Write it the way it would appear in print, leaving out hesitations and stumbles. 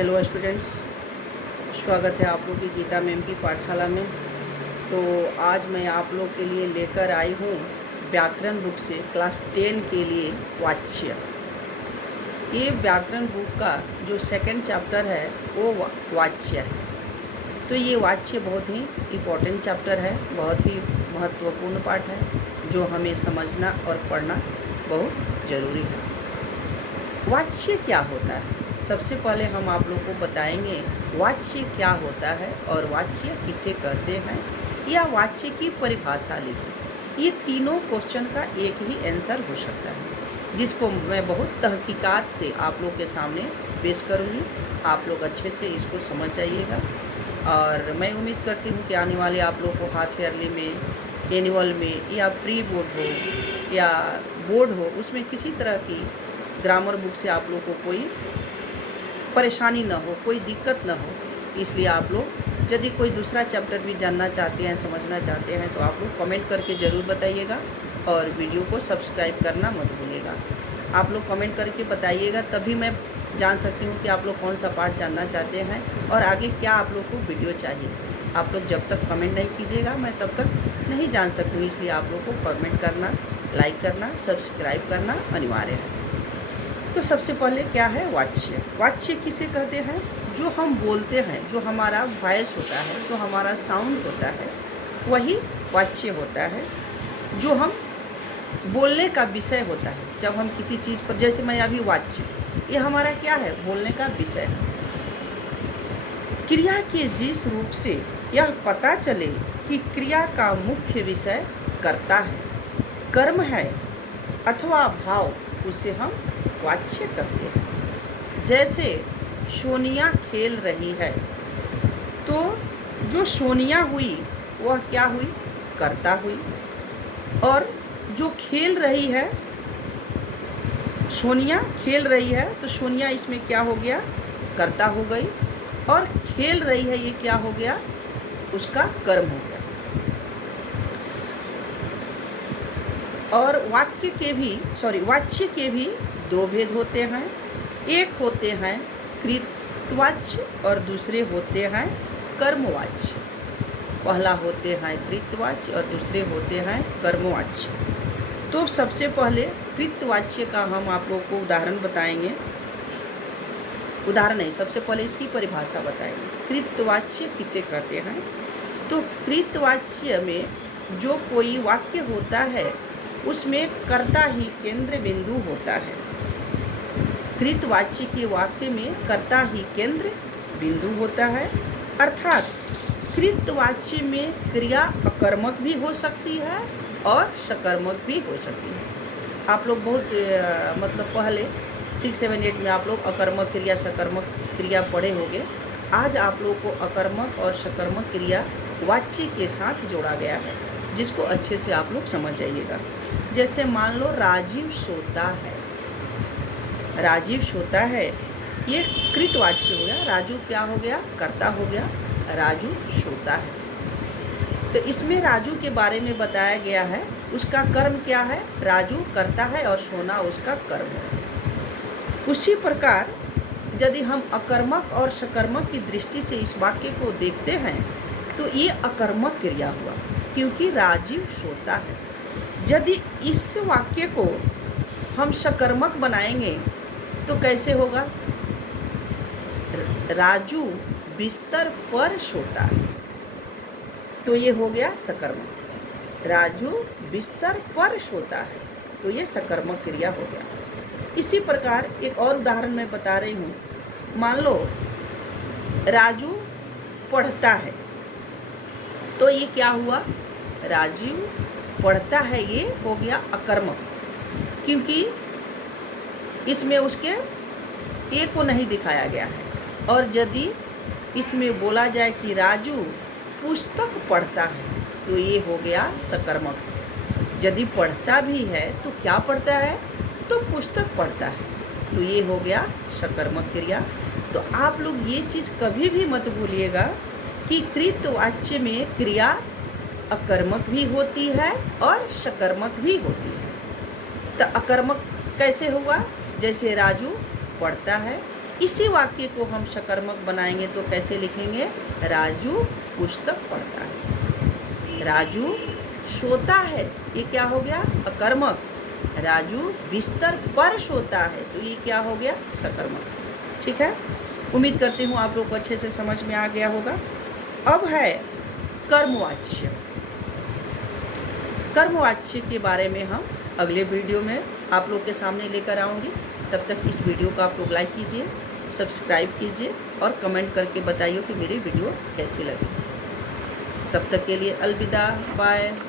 Hello students, स्वागत है आप लोग की गीता मैम की पाठशाला में। तो आज मैं आप लोग के लिए लेकर आई हूँ व्याकरण बुक से क्लास 10 के लिए वाच्य। ये व्याकरण बुक का जो सेकंड चैप्टर है वो वाच्य है। तो ये वाच्य बहुत ही इम्पोर्टेंट चैप्टर है, बहुत ही महत्वपूर्ण पाठ है जो हमें समझना और पढ़ना बहुत ज़रूरी है। वाच्य क्या होता है? सबसे पहले हम आप लोग को बताएंगे वाच्य क्या होता है और वाच्य किसे कहते हैं, या वाच्य की परिभाषा लिखें। ये तीनों क्वेश्चन का एक ही आंसर हो सकता है, जिसको मैं बहुत तहकीकात से आप लोग के सामने पेश करूँगी। आप लोग अच्छे से इसको समझ जाइएगा और मैं उम्मीद करती हूँ कि आने वाले आप लोग को हाफ ईयरली में, एनुअल में या प्री बोर्ड हो या बोर्ड हो, उसमें किसी तरह की ग्रामर बुक से आप लोग को कोई परेशानी ना हो, कोई दिक्कत ना हो। इसलिए आप लोग यदि कोई दूसरा चैप्टर भी जानना चाहते हैं, समझना चाहते हैं, तो आप लोग कमेंट करके ज़रूर बताइएगा और वीडियो को सब्सक्राइब करना मत भूलिएगा। आप लोग कमेंट करके बताइएगा, तभी मैं जान सकती हूँ कि आप लोग कौन सा पार्ट जानना चाहते हैं और आगे क्या आप लोग को वीडियो चाहिए। आप लोग जब तक कमेंट नहीं कीजिएगा मैं तब तक नहीं जान सकती हूँ। इसलिए आप लोग को कमेंट करना, लाइक करना, सब्सक्राइब करना अनिवार्य है। तो सबसे पहले क्या है वाच्य? वाच्य किसे कहते हैं? जो हम बोलते हैं, जो हमारा वॉइस होता है, जो हमारा साउंड होता है, वही वाच्य होता है। जो हम बोलने का विषय होता है, जब हम किसी चीज़ पर, जैसे मैं अभी वाच्य, ये हमारा क्या है? बोलने का विषय है। क्रिया के जिस रूप से यह पता चले कि क्रिया का मुख्य विषय कर्ता है, कर्म है अथवा भाव, उसे हम वाच्य कहते हैं। जैसे सोनिया खेल रही है, तो जो सोनिया हुई वह क्या हुई? कर्ता हुई। और जो खेल रही है, सोनिया खेल रही है, तो सोनिया इसमें क्या हो गया? कर्ता हो गई। और खेल रही है, ये क्या हो गया? उसका कर्म हो गया। और वाच्य के भी दो भेद होते हैं। एक होते हैं कृतवाच्य और दूसरे होते हैं कर्मवाच्य। पहला होते हैं कृतवाच्य और दूसरे होते हैं कर्मवाच्य। तो सबसे पहले कृतवाच्य का हम आप लोग को उदाहरण बताएंगे। उदाहरण नहीं, सबसे पहले इसकी परिभाषा बताएंगे। कृतवाच्य किसे कहते हैं? तो कृतवाच्य में जो कोई वाक्य होता है उसमें कर्ता ही केंद्र बिंदु होता है। कृतवाच्य के वाक्य में कर्ता ही केंद्र बिंदु होता है, अर्थात कृतवाच्य में क्रिया अकर्मक भी हो सकती है और सकर्मक भी हो सकती है। आप लोग बहुत पहले 6, 7, 8 में आप लोग अकर्मक क्रिया, सकर्मक क्रिया पढ़े होंगे। आज आप लोग को अकर्मक और सकर्मक क्रिया वाच्य के साथ जोड़ा गया है, जिसको अच्छे से आप लोग समझ जाइएगा। जैसे मान लो राजीव सोता है, राजीव सोता है, ये कृतवाच्य हो गया। राजू क्या हो गया? कर्ता हो गया। राजू सोता है, तो इसमें राजू के बारे में बताया गया है। उसका कर्म क्या है? राजू कर्ता है और सोना उसका कर्म है। उसी प्रकार यदि हम अकर्मक और सकर्मक की दृष्टि से इस वाक्य को देखते हैं तो ये अकर्मक क्रिया हुआ, क्योंकि राजीव सोता है। यदि इस वाक्य को हम सकर्मक बनाएंगे तो कैसे होगा? राजू बिस्तर पर सोता है, तो ये हो गया सकर्मक। राजू बिस्तर पर सोता है, तो ये सकर्मक क्रिया हो गया। इसी प्रकार एक और उदाहरण मैं बता रही हूँ। मान लो राजू पढ़ता है, तो ये क्या हुआ? राजू पढ़ता है, ये हो गया अकर्मक, क्योंकि इसमें उसके ये को नहीं दिखाया गया है। और यदि इसमें बोला जाए कि राजू पुस्तक पढ़ता है, तो ये हो गया सकर्मक। यदि पढ़ता भी है तो क्या पढ़ता है? तो पुस्तक पढ़ता है, तो ये हो गया सकर्मक क्रिया। तो आप लोग ये चीज़ कभी भी मत भूलिएगा कि कृतवाच्य में क्रिया अकर्मक भी होती है और सकर्मक भी होती है। तो अकर्मक कैसे होगा? जैसे राजू पढ़ता है, इसी वाक्य को हम सकर्मक बनाएंगे तो कैसे लिखेंगे? राजू पुस्तक पढ़ता है। राजू सोता है, ये क्या हो गया? अकर्मक। राजू बिस्तर पर सोता है, तो ये क्या हो गया? सकर्मक। ठीक है, उम्मीद करती हूँ आप लोग को अच्छे से समझ में आ गया होगा। अब है कर्मवाच्य। कर्मवाच्य के बारे में हम अगले वीडियो में आप लोग के सामने लेकर आऊँगी। तब तक इस वीडियो को आप लोग लाइक कीजिए, सब्सक्राइब कीजिए और कमेंट करके बताइए कि मेरी वीडियो कैसी लगी। तब तक के लिए अलविदा, बाय।